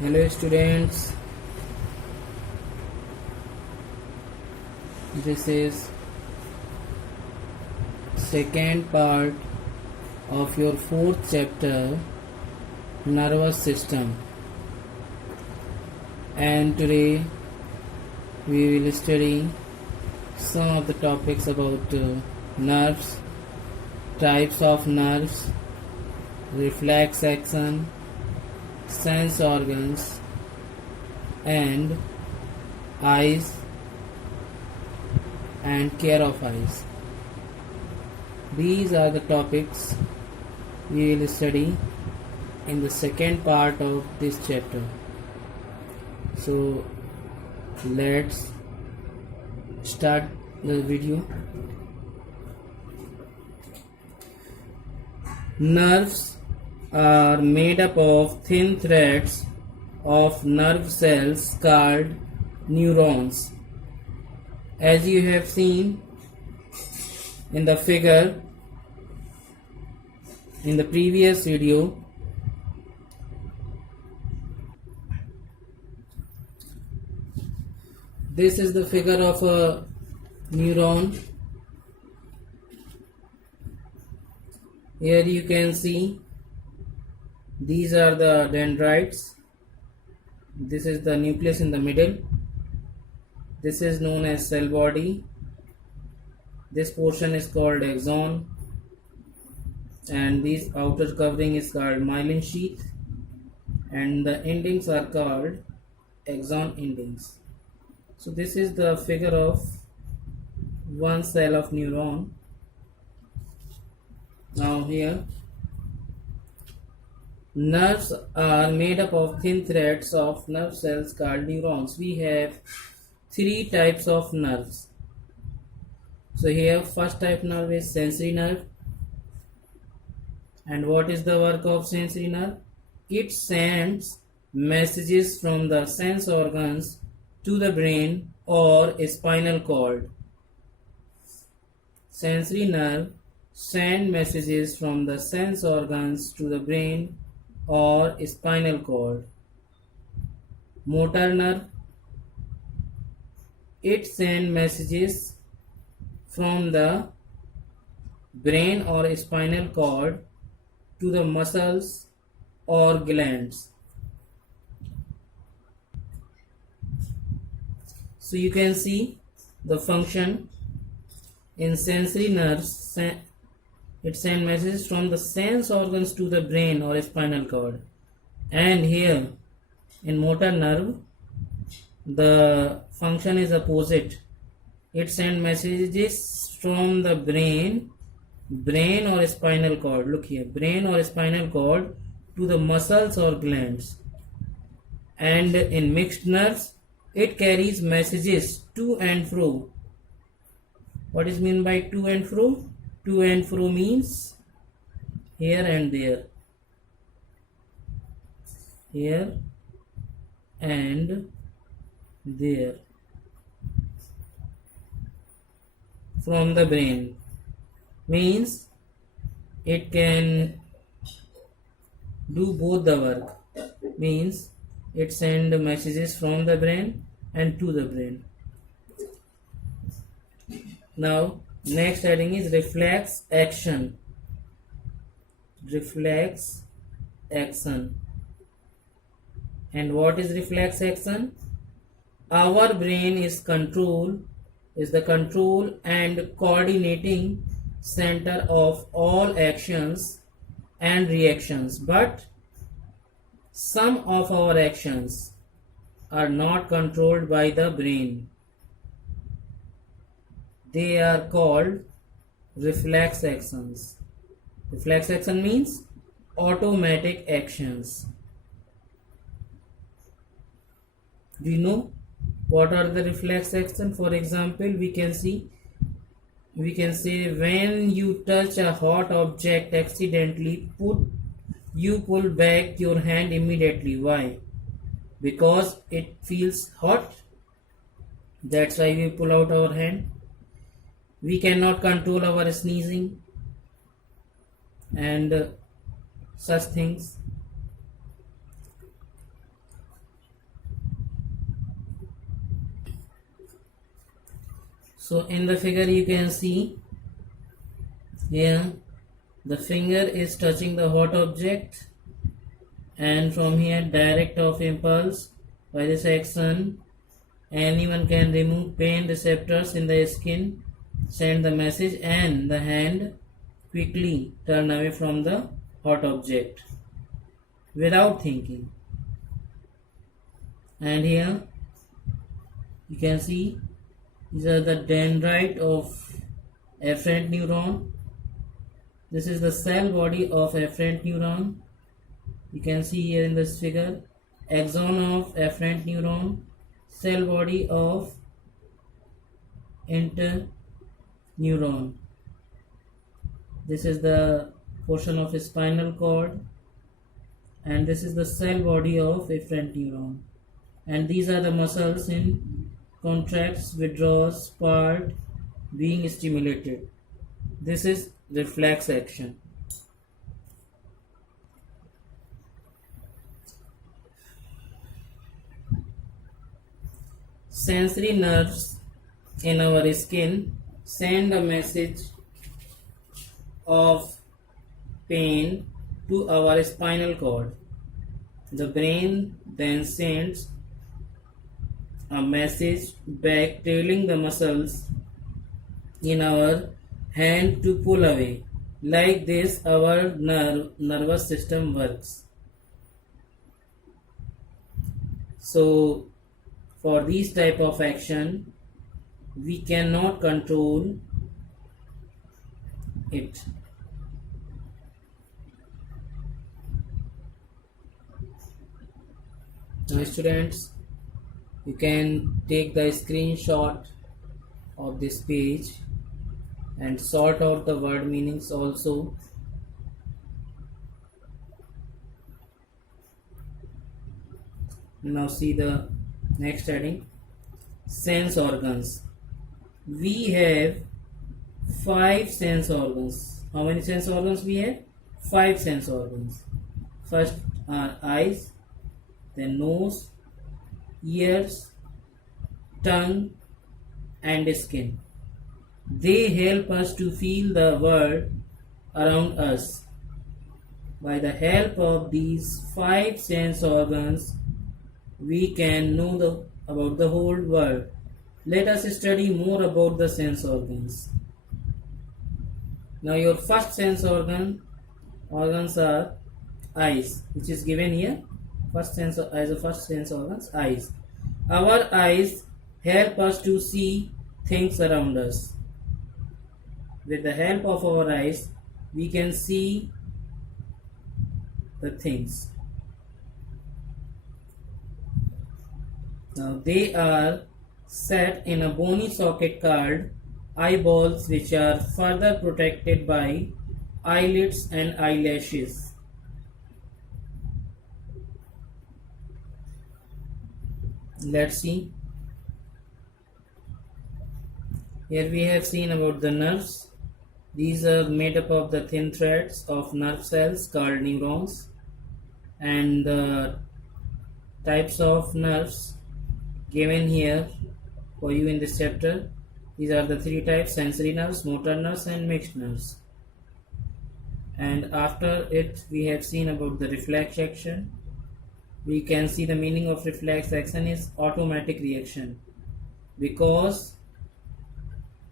Hello students, this is second part of your fourth chapter, nervous system, and today we will study some of the topics about nerves, types of nerves, reflex action, sense organs, and eyes and care of eyes. These are the topics we will study in the second part of this chapter. So let's start the video. Nerves are made up of thin threads of nerve cells called neurons. As you have seen in the figure in the previous video, this is the figure of a neuron. Here you can see these are the dendrites. This is the nucleus in the middle. This is known as cell body. This portion is called axon, and this outer covering is called myelin sheath, and the endings are called axon endings. So this is the figure of one cell of neuron. Now here, nerves are made up of thin threads of nerve cells called neurons. We have three types of nerves. So here first type nerve is sensory nerve. And what is the work of sensory nerve? It sends messages from the sense organs to the brain or spinal cord. Sensory nerve send messages from the sense organs to the brain or spinal cord. Motor nerve, it sends messages from the brain or spinal cord to the muscles or glands. So you can see the function in sensory nerves. It sends messages from the sense organs to the brain or spinal cord. And here in motor nerve, the function is opposite. It sends messages from the brain or spinal cord. Look here, brain or spinal cord to the muscles or glands. And in mixed nerves, it carries messages to and fro. What is meant by to and fro? To and fro means here and there. Here and there. From the brain means it can do both the work. Means it sends messages from the brain and to the brain. Now next heading is reflex action. Reflex action. And what is reflex action? Our brain is the control and coordinating center of all actions and reactions, but some of our actions are not controlled by the brain. They are called reflex actions. Reflex action means automatic actions. Do you know what are the reflex action? For example, we can say when you touch a hot object accidentally, you pull back your hand immediately. Why? Because it feels hot. That's why we pull out our hand. We cannot control our sneezing and such things. So in the figure you can see here the finger is touching the hot object, and from here direct of impulse by this action anyone can remove pain receptors in the skin, send the message, and the hand quickly turn away from the hot object without thinking. And here you can see these are the dendrite of afferent neuron. This is the cell body of afferent neuron. You can see here in this figure axon of afferent neuron, cell body of interneuron. This is the portion of spinal cord, and this is the cell body of afferent neuron. And these are the muscles in contracts, withdraws part being stimulated. This is reflex action. Sensory nerves in our skin send a message of pain to our spinal cord. The brain then sends a message back telling the muscles in our hand to pull away. Like this our nervous system works. So for these type of action we cannot control it. Now students, you can take the screenshot of this page and sort out the word meanings also. Now see the next heading, sense organs. We have 5 sense organs. How many sense organs we have? 5 sense organs. First are eyes, then nose, ears, tongue, and skin. They help us to feel the world around us. By the help of these 5 sense organs, we can know about the whole world. Let us study more about the sense organs. Now your first sense organs are eyes, which is given here. First sense organs, eyes. Our eyes help us to see things around us. With the help of our eyes, we can see the things. Now they are set in a bony socket called eyeballs, which are further protected by eyelids and eyelashes. Let's see. Here we have seen about the nerves. These are made up of the thin threads of nerve cells called neurons, and the types of nerves given here for you in this chapter. These are the 3 types: sensory nerves, motor nerves, and mixed nerves. And after it we have seen about the reflex action. We can see the meaning of reflex action is automatic reaction, because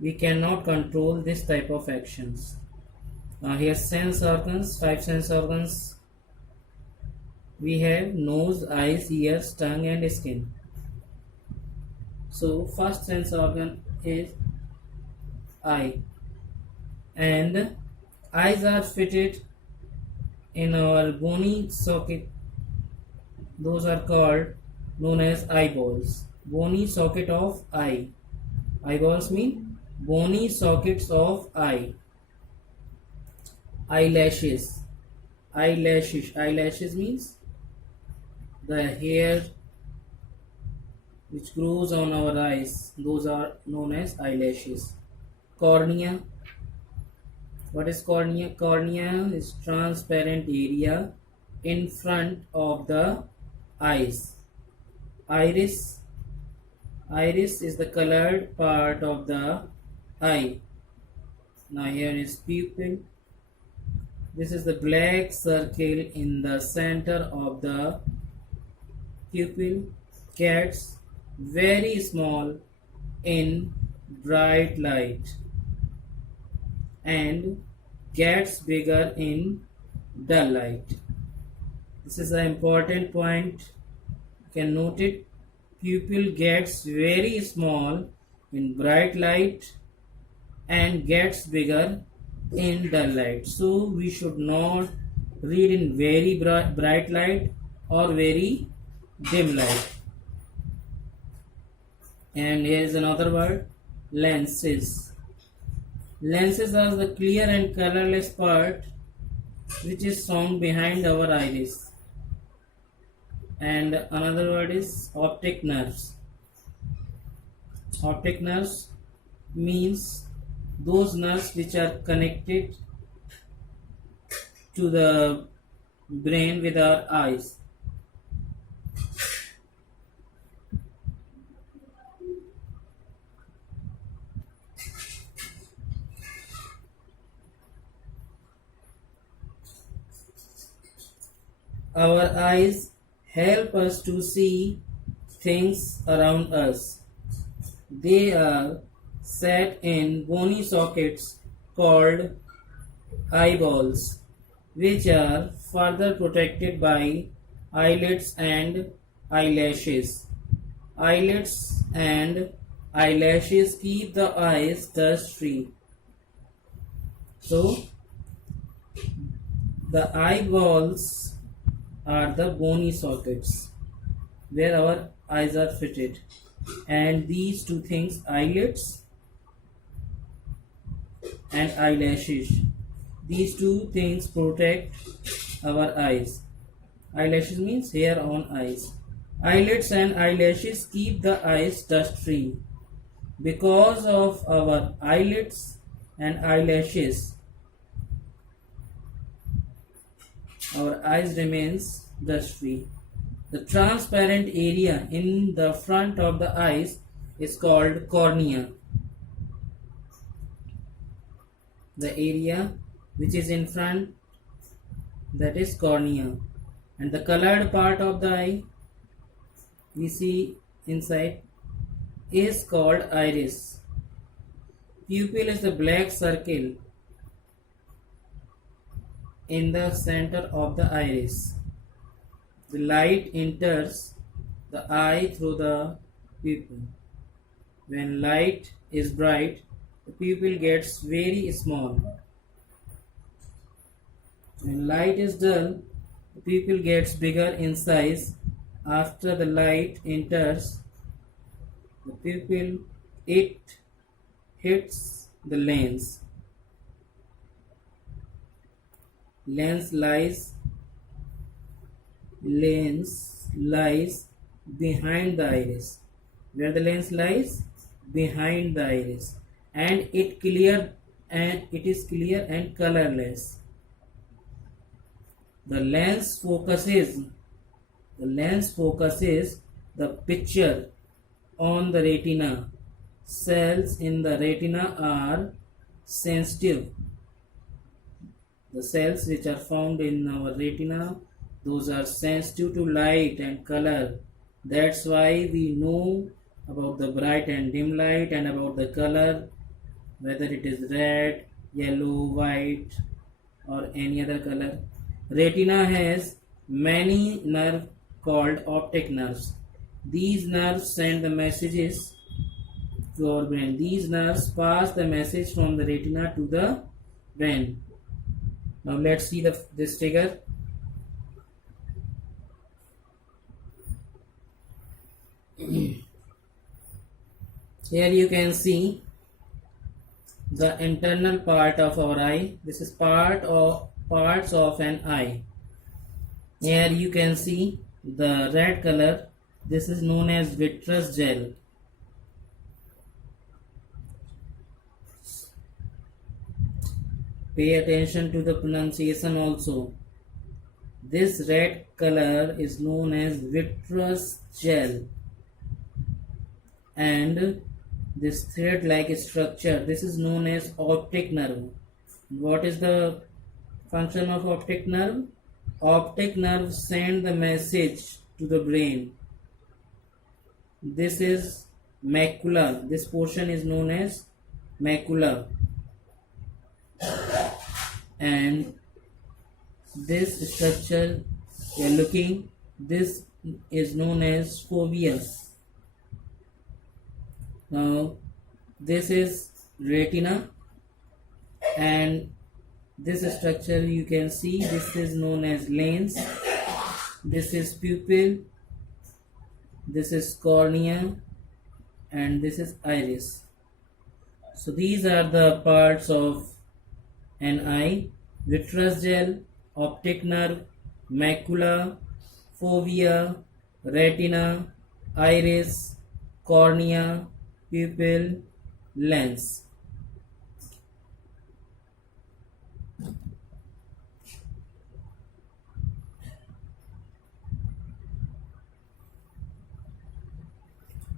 we cannot control this type of actions. Now here sense organs, 5 sense organs we have: nose, eyes, ears, tongue, and skin. So first sense organ is eye, and eyes are fitted in our bony socket. Those are known as eyeballs. Bony socket of eye. Eyeballs mean bony sockets of eye. Eyelashes. Eyelashes means the hair which grows on our eyes. Those are known as eyelashes. Cornea. What is cornea? Cornea is transparent area in front of the eyes. Iris. Iris is the colored part of the eye. Now here is pupil. This is the black circle in the center of the pupil. Gets very small in bright light and gets bigger in dull light. This is an important point. You can note it. Pupil gets very small in bright light and gets bigger in dull light. So we should not read in very bright light or very dim light. And here is another word, lenses. Lenses are the clear and colorless part which is found behind our iris. And another word is optic nerves. Optic nerves means those nerves which are connected to the brain with our eyes. Our eyes help us to see things around us. They are set in bony sockets called eyeballs, which are further protected by eyelids and eyelashes. Eyelids and eyelashes keep the eyes dust free. So, the eyeballs are the bony sockets where our eyes are fitted, and these two things, eyelids and eyelashes, these two things protect our eyes. Eyelashes means hair on eyes. Eyelids and eyelashes keep the eyes dust free. Because of our eyelids and eyelashes, our eyes remains dust free. The transparent area in the front of the eyes is called cornea. The area which is in front, that is cornea. And the colored part of the eye we see inside is called iris. Pupil is the black circle in the center of the iris. The light enters the eye through the pupil. When light is bright, the pupil gets very small. When light is dull, the pupil gets bigger in size. After the light enters the pupil, it hits the lens. Lens lies behind the iris. Where the lens lies? Behind the iris. And it is clear and colorless. The lens focuses the picture on the retina. Cells in the retina are sensitive. The cells which are found in our retina, those are sensitive to light and color. That's why we know about the bright and dim light and about the color, whether it is red, yellow, white or any other color. Retina has many nerves called optic nerves. These nerves send the messages to our brain. These nerves pass the message from the retina to the brain. Now let's see this figure. Here you can see the internal part of our eye. This is parts of an eye. Here you can see the red color. This is known as vitreous gel. Pay attention to the pronunciation also. This red color is known as vitreous gel. and this thread-like structure, this is known as optic nerve. What is the function of optic nerve? Optic nerve send the message to the brain. This is macula. This portion is known as macula, and this structure you are looking, this is known as fovea. Now this is retina, and this structure you can see, this is known as lens. This is pupil, this is cornea, and this is iris. So these are the parts of an eye: vitreous gel, optic nerve, macula, fovea, retina, iris, cornea, pupil, lens.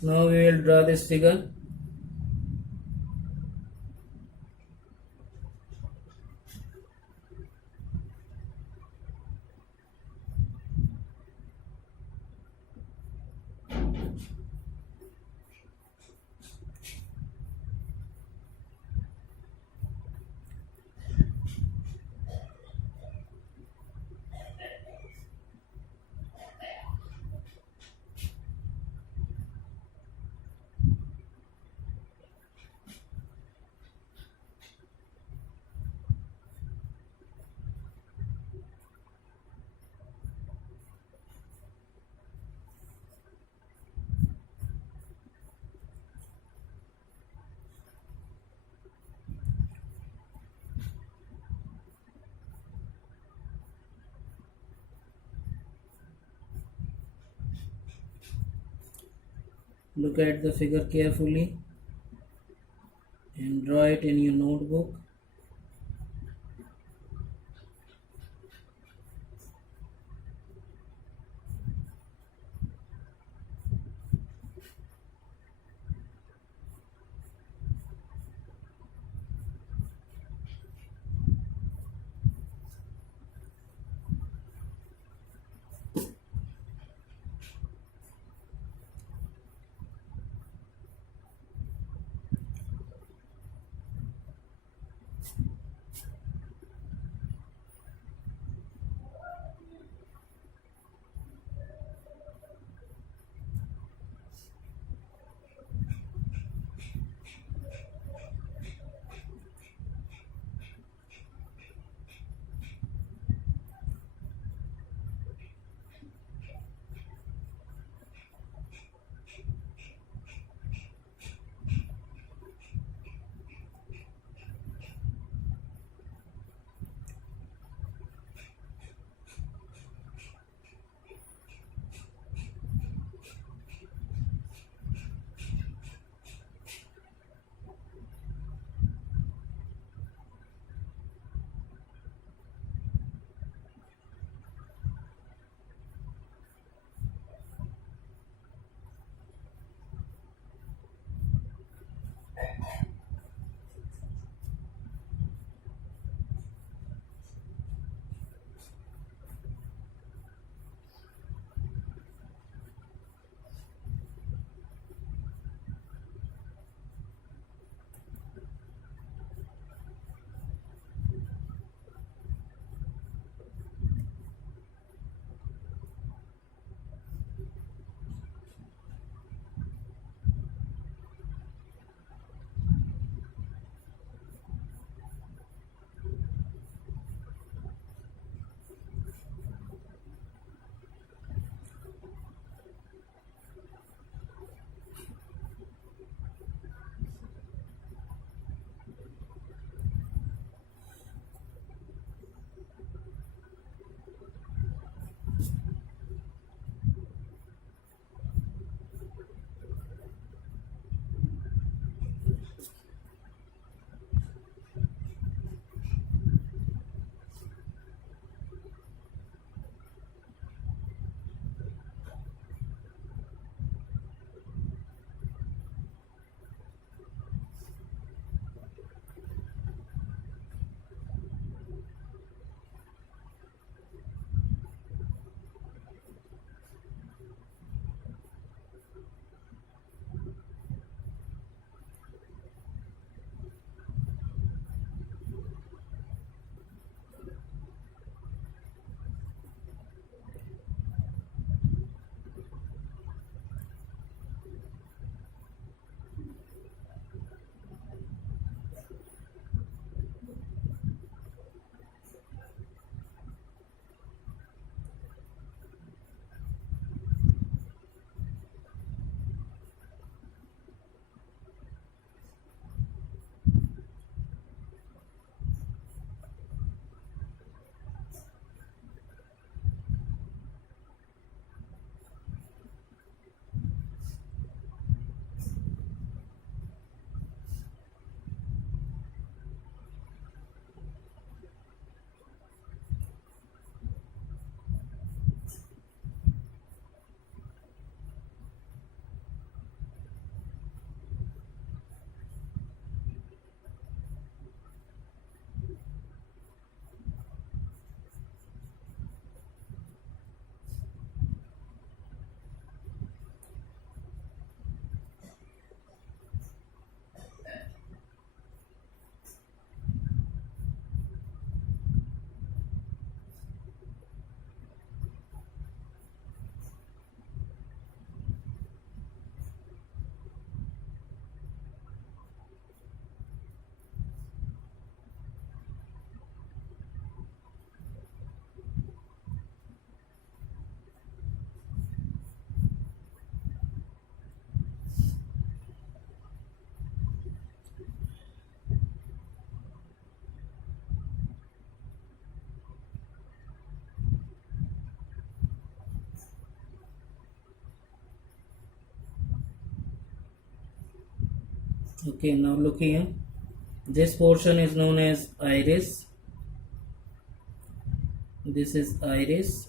Now we will draw this figure. Look at the figure carefully and draw it in your notebook. Okay, now look here. This portion is known as iris. This is iris,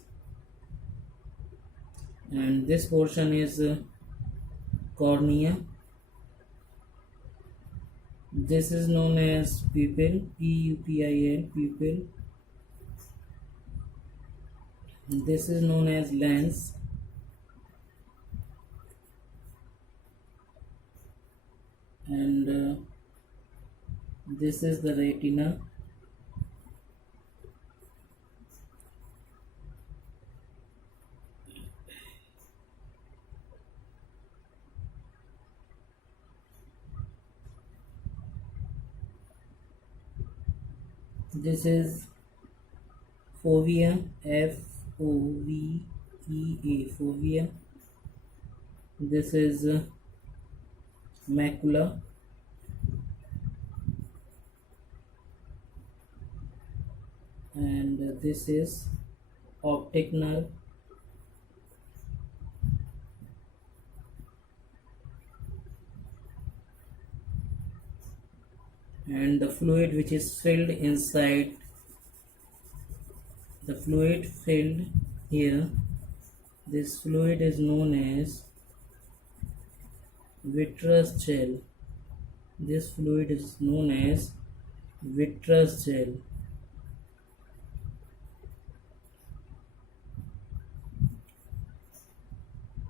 and this portion is cornea. This is known as pupil, P-U-P-I-L, pupil. This is known as lens, and this is the retina. This is fovea, F-O-V-E-A, fovea. This is macula, and this is optic nerve, and the fluid which is filled inside, the fluid filled here, this fluid is known as vitreous gel. This fluid is known as vitreous gel.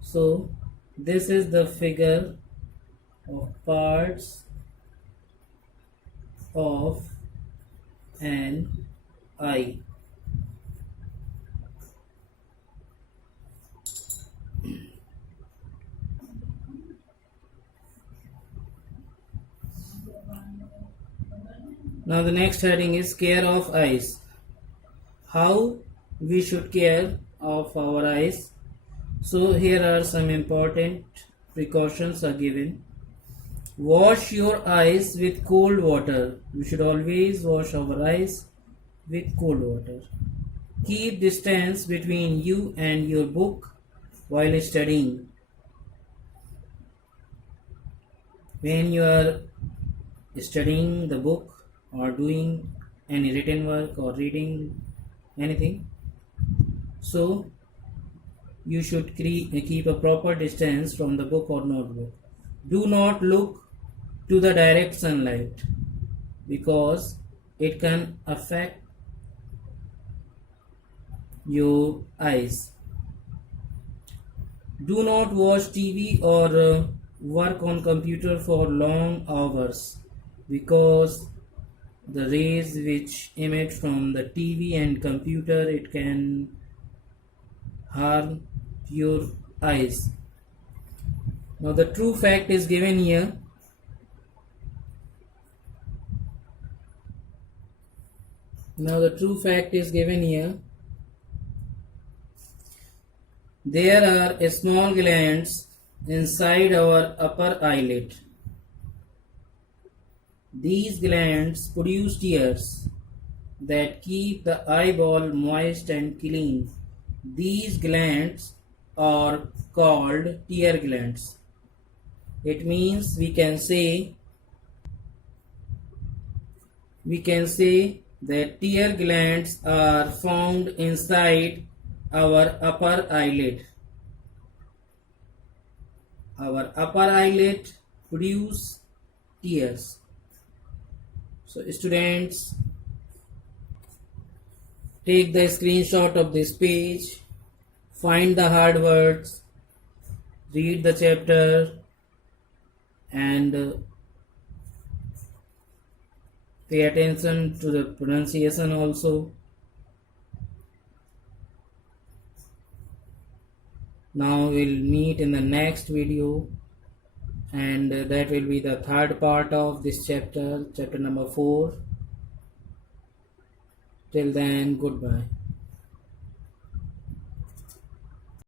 So this is the figure of parts of an eye. Now the next heading is care of eyes. How we should care of our eyes. So here are some important precautions are given. Wash your eyes with cold water. We should always wash our eyes with cold water. Keep distance between you and your book while studying. When you are studying the book or doing any written work or reading anything, so you should keep a proper distance from the book or notebook. Do not look to the direct sunlight because it can affect your eyes. Do not watch TV or work on computer for long hours because the rays which emit from the TV and computer, it can harm your eyes. Now the true fact is given here. There are small glands inside our upper eyelid. These glands produce tears that keep the eyeball moist and clean. These glands are called tear glands. It means we can say that tear glands are found inside our upper eyelid. Our upper eyelid produce tears. So students, take the screenshot of this page, find the hard words, read the chapter, and pay attention to the pronunciation also. Now we'll meet in the next video, and that will be the third part of this chapter, chapter number 4. Till then, goodbye.